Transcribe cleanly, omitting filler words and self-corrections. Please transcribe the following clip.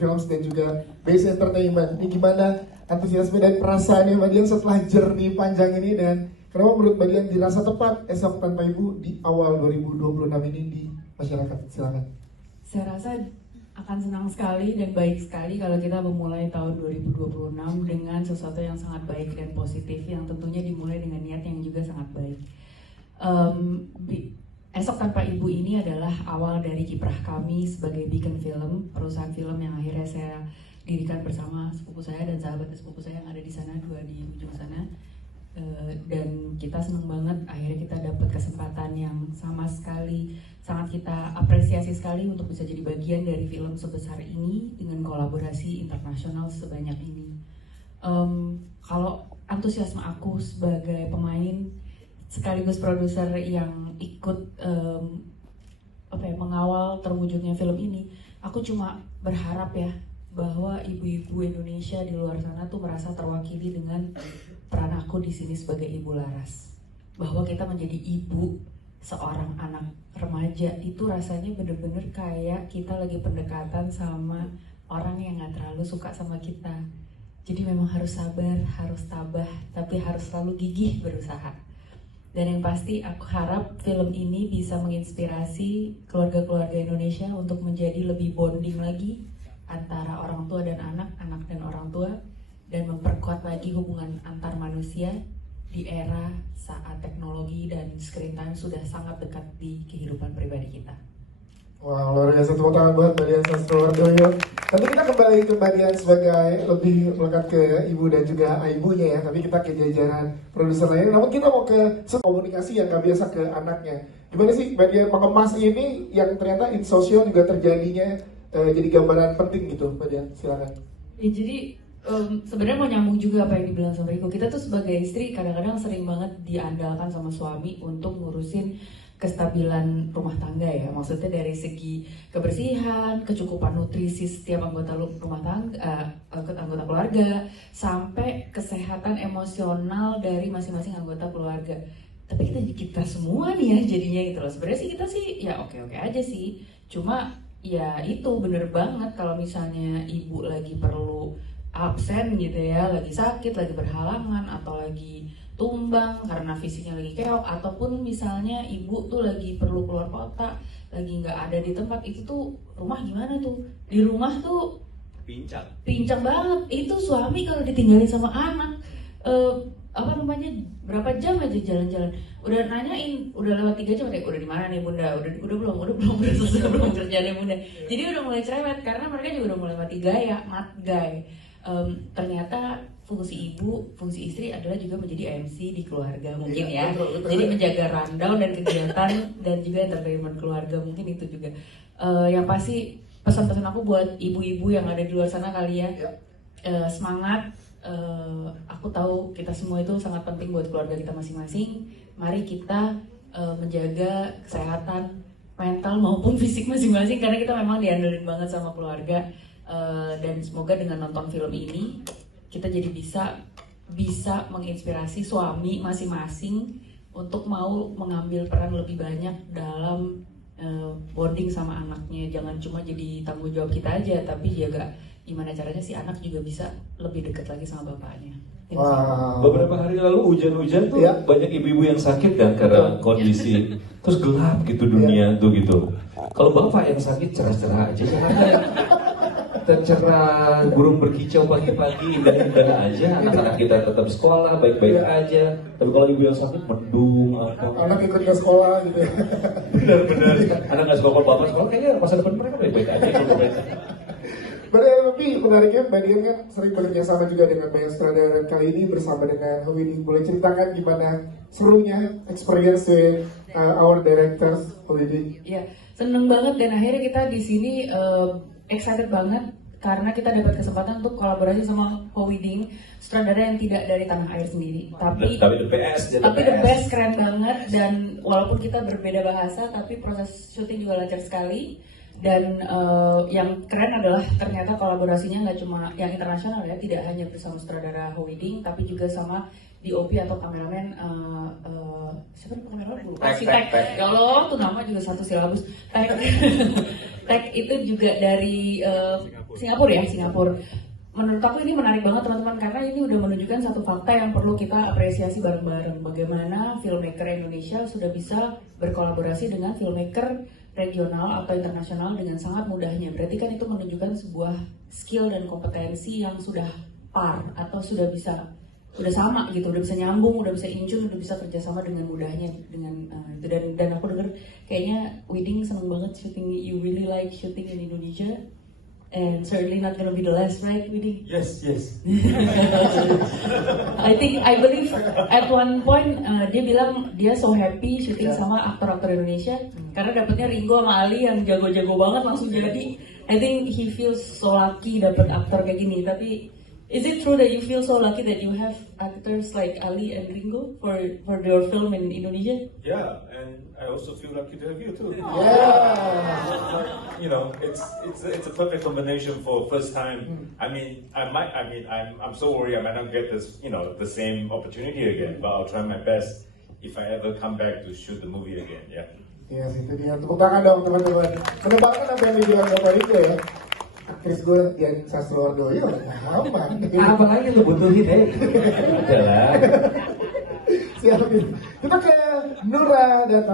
Films dan juga Base Entertainment. Ini gimana antusiasme dan perasaannya Mbak Dian setelah journey panjang ini, dan kenapa menurut Mbak Dian dirasa tepat Esok Tanpa Ibu di awal 2026 ini di masyarakat? Silakan. Saya rasa akan senang sekali dan baik sekali kalau kita memulai tahun 2026 dengan sesuatu yang sangat baik dan positif, yang tentunya dimulai dengan niat yang juga sangat baik. Esok Tanpa Ibu ini adalah awal dari kiprah kami sebagai Beacon Film, perusahaan film yang akhirnya saya dirikan bersama sepupu saya dan sahabat sepupu saya yang ada di sana, dua di ujung sana. Dan kita senang banget akhirnya kita dapat kesempatan yang sama sekali sangat kita apresiasi sekali untuk bisa jadi bagian dari film sebesar ini dengan kolaborasi internasional sebanyak ini. Kalau antusiasme aku sebagai pemain sekaligus produser yang ikut mengawal terwujudnya film ini, aku cuma berharap ya bahwa ibu-ibu Indonesia di luar sana tuh merasa terwakili dengan peran aku di sini sebagai ibu Laras. Bahwa kita menjadi ibu seorang anak remaja itu rasanya bener-bener kayak kita lagi pendekatan sama orang yang gak terlalu suka sama kita. Jadi memang harus sabar, harus tabah, tapi harus selalu gigih berusaha. Dan yang pasti aku harap film ini bisa menginspirasi keluarga-keluarga Indonesia untuk menjadi lebih bonding lagi antara orang tua dan anak, anak dan orang tua, dan memperkuat lagi hubungan antar manusia di era saat teknologi dan screen time sudah sangat dekat di kehidupan pribadi kita. Wah, luar biasa, tepuk tangan buat Mbak Dian Sastrowardoyo. Nanti kita kembali ke Mbak Dian sebagai lebih melekat ke ibu dan juga ibunya ya, tapi kita ke jajaran produser lain. Namun kita mau ke komunikasi yang gak biasa ke anaknya. Gimana sih Mbak Dian mengemas ini yang ternyata in sosial juga terjadinya jadi gambaran penting gitu, Mbak Dian, silakan. Ya, jadi sebenarnya mau nyambung juga apa yang dibilang sama Riko. Kita tuh sebagai istri kadang-kadang sering banget diandalkan sama suami untuk ngurusin kestabilan rumah tangga ya, maksudnya dari segi kebersihan, kecukupan nutrisi setiap anggota rumah tangga, anggota keluarga, sampai kesehatan emosional dari masing-masing anggota keluarga. Tapi kita semua nih ya jadinya gitu loh. Sebenarnya sih kita sih ya oke-oke aja sih, cuma ya itu bener banget kalau misalnya ibu lagi perlu absen gitu ya, lagi sakit, lagi berhalangan, atau lagi tumbang karena fisiknya lagi keok, ataupun misalnya ibu tuh lagi perlu keluar kota, lagi nggak ada di tempat, itu tuh rumah gimana tuh? Di rumah tuh pincang banget. Itu suami kalau ditinggalin sama anak, berapa jam aja jalan-jalan, udah nanyain, udah lewat 3 jam, udah di mana nih bunda, udah belum selesai belum kerjanya bunda. Jadi udah mulai cerewet karena mereka juga udah mulai mati gaya, mat gay. Ternyata fungsi ibu, fungsi istri adalah juga menjadi MC di keluarga mungkin ya. Betul. Jadi menjaga rundown dan kegiatan dan juga entertainment keluarga, mungkin itu juga. Yang pasti pesan-pesan aku buat ibu-ibu yang ada di luar sana kali ya. Semangat. Aku tahu kita semua itu sangat penting buat keluarga kita masing-masing. Mari kita menjaga kesehatan mental maupun fisik masing-masing karena kita memang diandelin banget sama keluarga. Dan semoga dengan nonton film ini kita jadi bisa menginspirasi suami masing-masing untuk mau mengambil peran lebih banyak dalam bonding sama anaknya. Jangan cuma jadi tanggung jawab kita aja, tapi juga gimana caranya si anak juga bisa lebih dekat lagi sama bapaknya. Wow. Beberapa hari lalu hujan-hujan tuh banyak ibu-ibu yang sakit kan karena kondisi terus gelap gitu dunia tuh gitu. Kalau bapak yang sakit cerah-cerah aja tercerah, burung berkicau pagi-pagi, indah-indah aja, anak-anak kita tetap sekolah baik-baik aja. Tapi kalau ibu yang sakit mendung, anak ikut ke sekolah gitu ya. Benar-benar. Anak nggak sekolah, bapak sekolah, kayaknya masa depan mereka baik-baik aja kalau mereka. Lebih menariknya Mbak Dian kan sering bekerja sama juga dengan banyak sutradara, dan kali ini bersama dengan Howie. Boleh ceritakan gimana serunya experience with our directors, Howie? Iya, seneng banget dan akhirnya kita di sini excited banget karena kita dapat kesempatan untuk kolaborasi sama Howie Ding, sutradara yang tidak dari tanah air sendiri, tapi the best, keren banget. Dan walaupun kita berbeda bahasa, tapi proses syuting juga lancar sekali. Dan yang keren adalah ternyata kolaborasinya nggak cuma yang internasional ya, tidak hanya bersama sutradara Howie Ding, tapi juga sama DOP atau kameramen siapa nih kameramen? Tag. Ya Allah, tuh nama juga satu silabus. Tag itu juga dari Singapura. Menurut aku ini menarik banget teman-teman karena ini udah menunjukkan satu fakta yang perlu kita apresiasi bareng-bareng. Bagaimana filmmaker Indonesia sudah bisa berkolaborasi dengan filmmaker regional atau internasional dengan sangat mudahnya. Berarti kan itu menunjukkan sebuah skill dan kompetensi yang sudah par atau sudah sama gitu, udah bisa nyambung, udah bisa incun, udah bisa kerjasama dengan mudahnya dengan itu dan aku denger kayaknya Widing seneng banget shooting, you really like shooting in Indonesia. And certainly not gonna be the last, right, Widing? Yes. I believe at one point dia bilang dia so happy syuting sama aktor-aktor Indonesia karena dapetnya Ringo sama Ali yang jago-jago banget langsung jadi. I think he feels so lucky dapet aktor kayak gini. Tapi is it true that you feel so lucky that you have actors like Ali and Ringo for your film in Indonesia? Yeah, and I also feel lucky to have you too. Yeah. You know, it's a perfect combination for first time. I'm so worried I might not get this, the same opportunity again, but I'll try my best if I ever come back to shoot the movie again. Yeah. Yes, itu dia. Tepuk tangan dong teman-teman. Menebakkan apa yang dibilang Bapak Ringo ya. Aktris gue Dian Sastrowardoyo, aman. Apa lagi lu butuhin Udah lah. Siap. Kita ke Nura dan